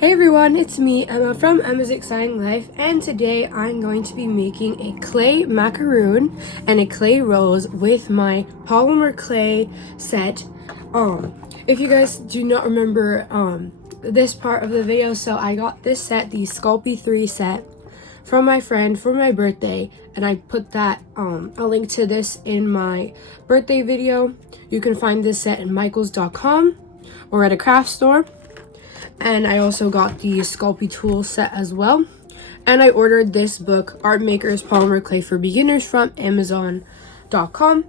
Hey everyone, it's me, Emma from Emma's Exciting Life, and today I'm going to be making a clay macaroon and a clay rose with my polymer clay set. If you guys do not remember this part of the video, so I got this set, the Sculpey 3 set, from my friend for my birthday, and I put that a link to this in my birthday video. You can find this set in michaels.com or at a craft store. And I also got the Sculpey tool set as well. And I ordered this book, Art Maker's Polymer Clay for Beginners, from amazon.com.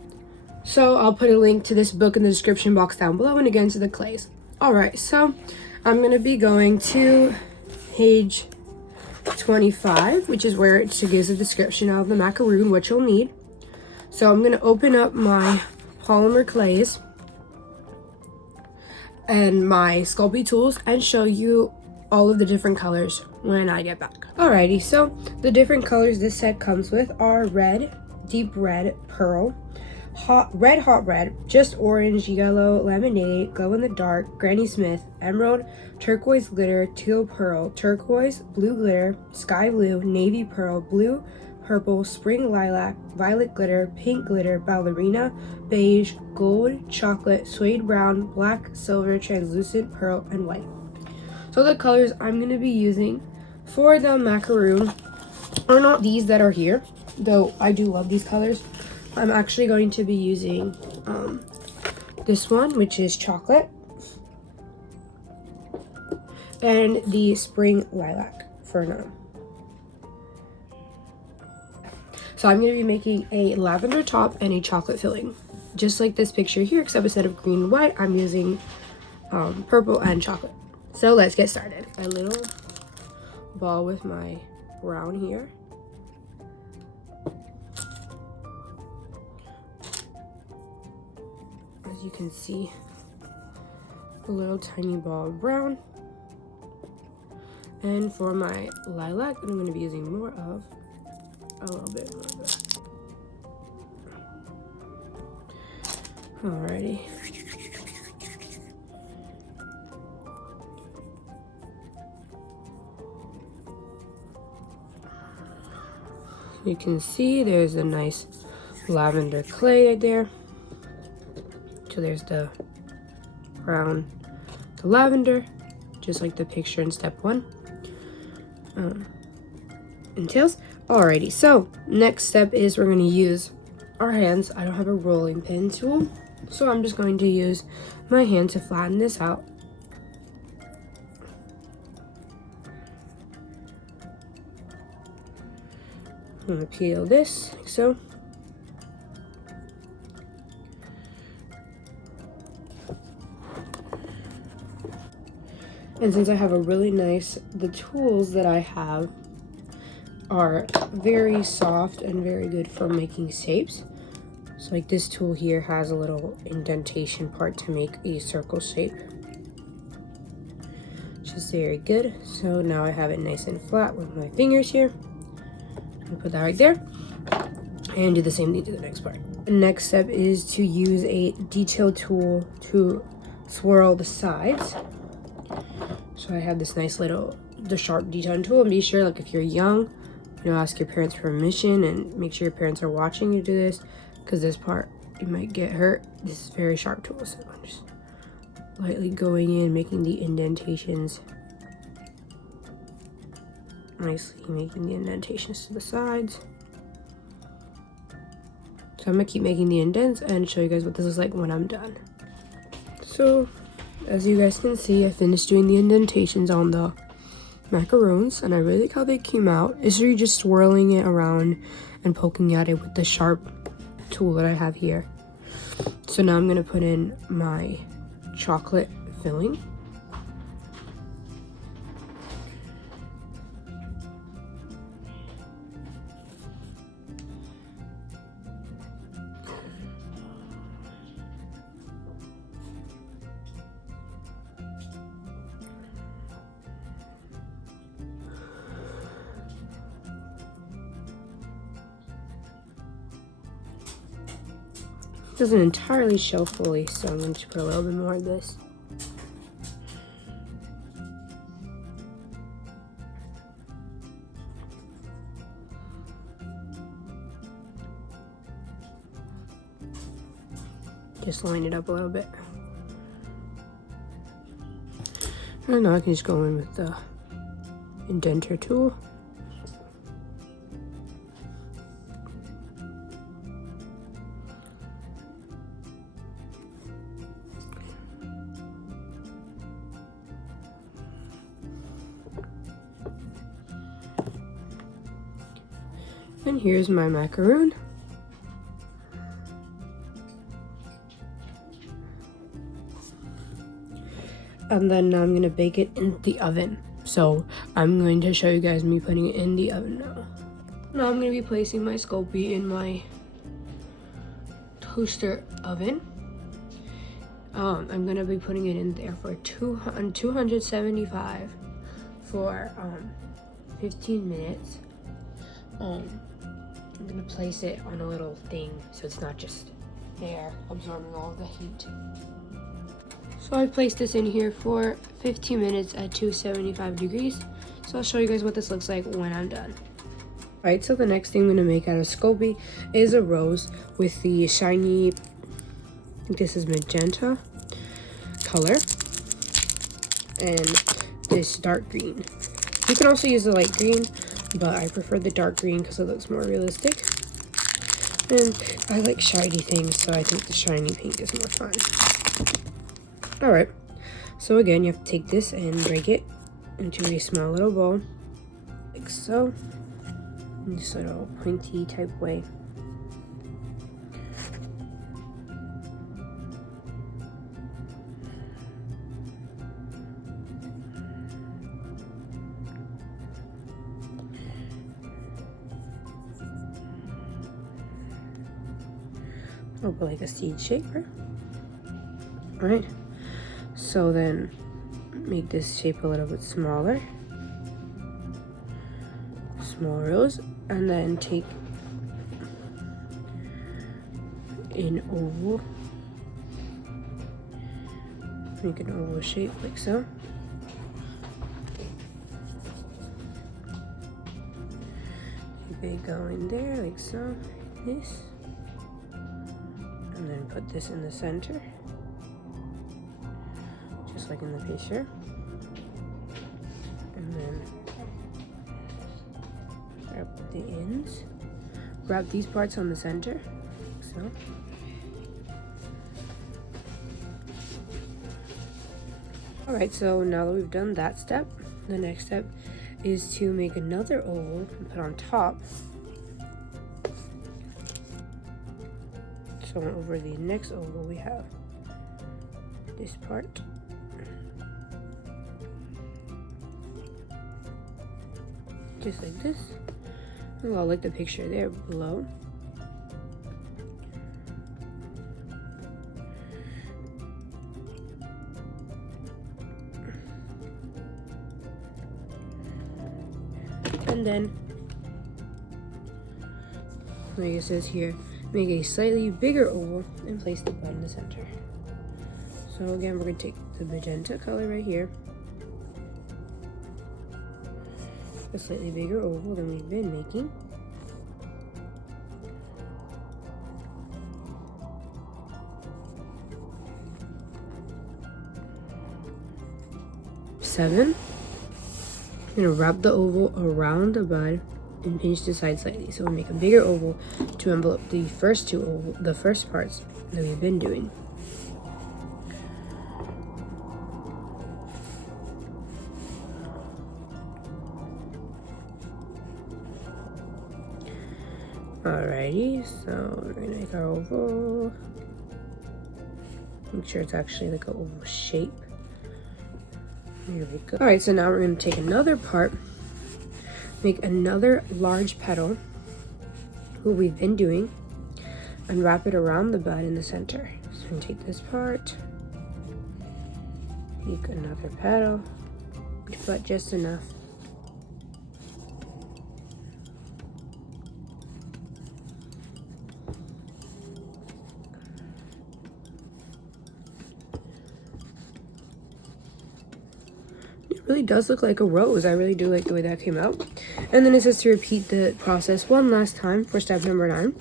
So I'll put a link to this book in the description box down below, and again to the clays. Alright, so I'm going to be going to page 25, which is where it gives a description of the macaroon, what you'll need. So I'm going to open up my polymer clays and my Sculpey tools and show you all of the different colors when I get back. Alrighty, so the different colors this set comes with are red, deep red, pearl, hot red, just orange, yellow, lemonade, glow in the dark, Granny Smith, emerald, turquoise glitter, teal pearl, turquoise, blue glitter, sky blue, navy pearl, blue, purple, spring lilac, violet glitter, pink glitter, ballerina, beige, gold, chocolate, suede brown, black, silver, translucent, pearl, and white. So the colors I'm going to be using for the macaroon are not these that are here, though I do love these colors. I'm actually going to be using this one, which is chocolate, and the spring lilac for now. So I'm going to be making a lavender top and a chocolate filling, just like this picture here, except instead of green and white, I'm using purple and chocolate. So let's get started. A little ball with my brown here. As you can see, a little tiny ball of brown. And for my lilac, I'm going to be using more of a little bit more of it. Alrighty. You can see there's a nice lavender clay right there. So there's the brown, the lavender, just like the picture in step 1 entails. Alrighty, so next step is we're going to use our hands. I don't have a rolling pin tool, so I'm just going to use my hand to flatten this out. I'm going to peel this like so. And since I have a really nice, the tools that I have are very soft and very good for making shapes. So like this tool here has a little indentation part to make a circle shape, which is very good. So now I have it nice and flat with my fingers here. I'll put that right there and do the same thing to the next part. The next step is to use a detail tool to swirl the sides. So I have this nice little, the sharp detailing tool, and be sure, like if you're young, you know, ask your parents permission and make sure your parents are watching you do this, because this part you might get hurt. This is a very sharp tool, so I'm just lightly going in, making the indentations, nicely making the indentations to the sides. So I'm gonna keep making the indents and show you guys what this is like when I'm done. So as you guys can see, I finished doing the indentations on the macaroons, and I really like how they came out. It's really just swirling it around and poking at it with the sharp tool that I have here. So now I'm going to put in my chocolate filling. Doesn't entirely show fully, so I'm going to put a little bit more of this. Just line it up a little bit. And now I can just go in with the indenter tool. And here's my macaroon. And then now I'm gonna bake it in the oven. So I'm going to show you guys me putting it in the oven now. Now I'm gonna be placing my Sculpey in my toaster oven. I'm gonna be putting it in there for 275 for 15 minutes. I'm gonna place it on a little thing so it's not just air absorbing all of the heat. So I placed this in here for 15 minutes at 275 degrees. So I'll show you guys what this looks like when I'm done. Alright, so the next thing I'm gonna make out of Sculpey is a rose with the shiny, I think this is magenta color, and this dark green. You can also use the light green, but I prefer the dark green because it looks more realistic. And I like shiny things, so I think the shiny pink is more fun. Alright, so again, you have to take this and break it into a small little bowl, like so, in this little pointy type way. Or like a seed shaper. Alright. So then make this shape a little bit smaller. Small rose, and then take an oval. Make an oval shape like so. Keep it going there like so. This. And then put this in the center. Just like in the picture. And then wrap the ends. Wrap these parts on the center, like so. Alright, so now that we've done that step, the next step is to make another oval and put on top. So over the next oval we have this part. Just like this. Well, like the picture there below. And then, like it says here, make a slightly bigger oval and place the bud in the center. So again, we're going to take the magenta color right here, a slightly bigger oval than we've been making. Seven. I'm going to wrap the oval around the bud and pinch the side slightly. So we'll make a bigger oval to envelope the first the first parts that we've been doing. Alrighty, so we're gonna make our oval. Make sure it's actually like an oval shape. Here we go. Alright, so now we're gonna take another part, make another large petal, what we've been doing, and wrap it around the bud in the center. So we're gonna take this part, make another petal, but just enough. Really does look like a rose. I really do like the way that came out. And then it says to repeat the process one last time for step number 9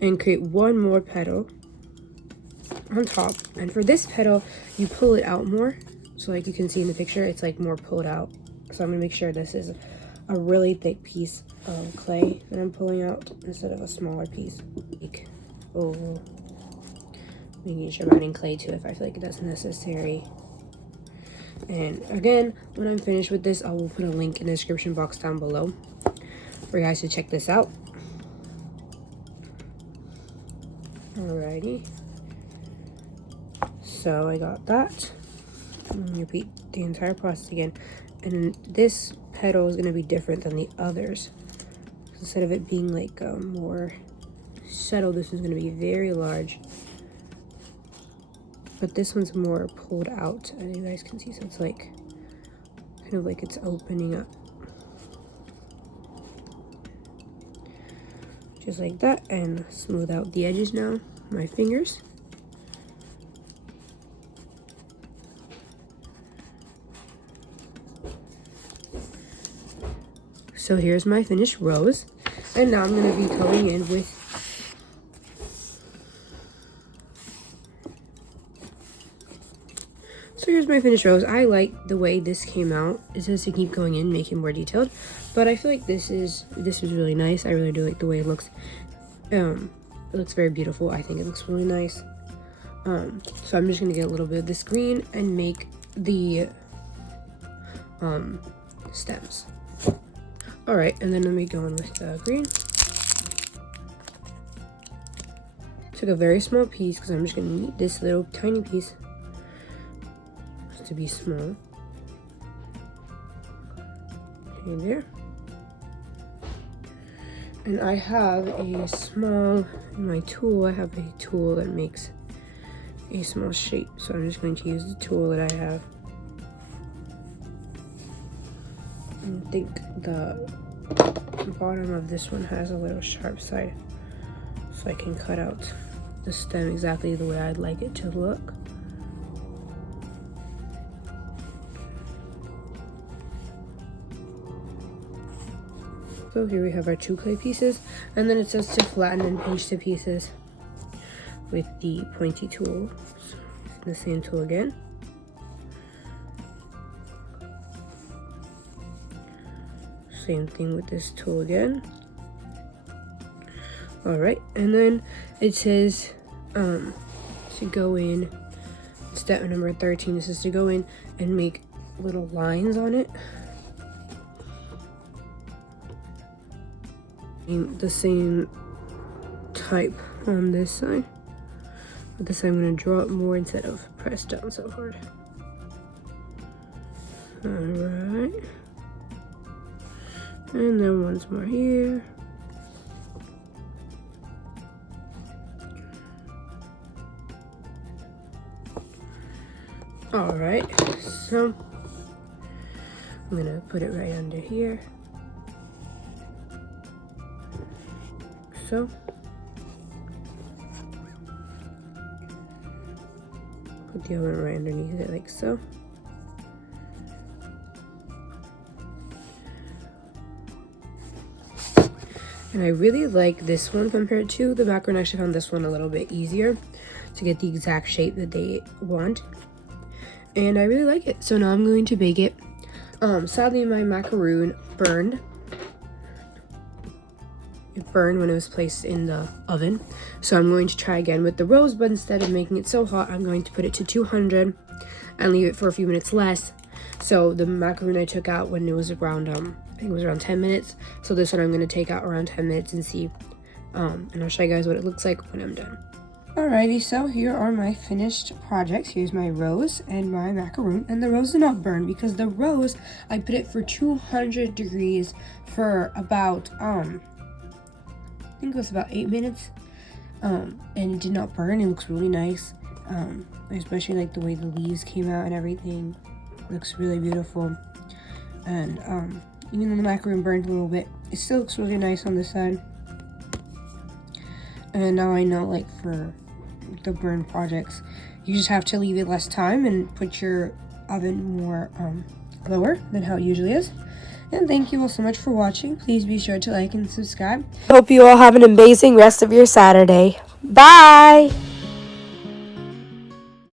and create one more petal on top. And for this petal, you pull it out more. So like you can see in the picture, it's like more pulled out. So I'm gonna make sure this is a really thick piece of clay that I'm pulling out instead of a smaller piece. Like, oh, making sure I'm adding clay to it if I feel like that's necessary. And again, when I'm finished with this, I will put a link in the description box down below for you guys to check this out. Alrighty. So I got that. Repeat the entire process again. And then this petal is going to be different than the others. Instead of it being like more subtle, this is going to be very large. But this one's more pulled out, as you guys can see. So it's like, kind of like it's opening up. Just like that. And smooth out the edges now, my fingers. So here's my finished rose. And now I'm going to be going in with So here's my finished rose. I like the way this came out. It says to keep going in, make it more detailed. But I feel like this is really nice. I really do like the way it looks. It looks very beautiful. I think it looks really nice. So I'm just gonna get a little bit of this green and make the stems. Alright, and then let me go in with the green. Took a very small piece because I'm just gonna need this little tiny piece to be small. Okay, there. And I have a small, my tool, I have a tool that makes a small shape. So I'm just going to use the tool that I have. And I think the bottom of this one has a little sharp side. So I can cut out the stem exactly the way I'd like it to look. So here we have our 2 clay pieces, and then it says to flatten and pinch to pieces with the pointy tool. So the same tool again. Same thing with this tool again. Alright, and then it says to go in, step number 13, this is to go in and make little lines on it. The same type on this side, but this I'm going to draw it more instead of press down so hard. Alright, and then once more here. Alright, so I'm going to put it right under here. So put the other one right underneath it like so. And I really like this one compared to the macaroon. I actually found this one a little bit easier to get the exact shape that they want. And I really like it. So now I'm going to bake it. Sadly my macaroon burned. It burned when it was placed in the oven, so I'm going to try again with the rose, but instead of making it so hot, I'm going to put it to 200 and leave it for a few minutes less. So the macaroon I took out when it was around I think it was around 10 minutes, so this one I'm going to take out around 10 minutes and see, and I'll show you guys what it looks like when I'm done. Alrighty, so here are my finished projects. Here's my rose and my macaroon, and the rose did not burn because the rose I put it for 200 degrees for about I think it was about 8 minutes, and it did not burn. It looks really nice. I especially like the way the leaves came out and everything. It looks really beautiful. And even though the macaroon burned a little bit, it still looks really nice on this side. And now I know, like, for the burn projects, you just have to leave it less time and put your oven more lower than how it usually is. And thank you all so much for watching. Please be sure to like and subscribe. Hope you all have an amazing rest of your Saturday. Bye!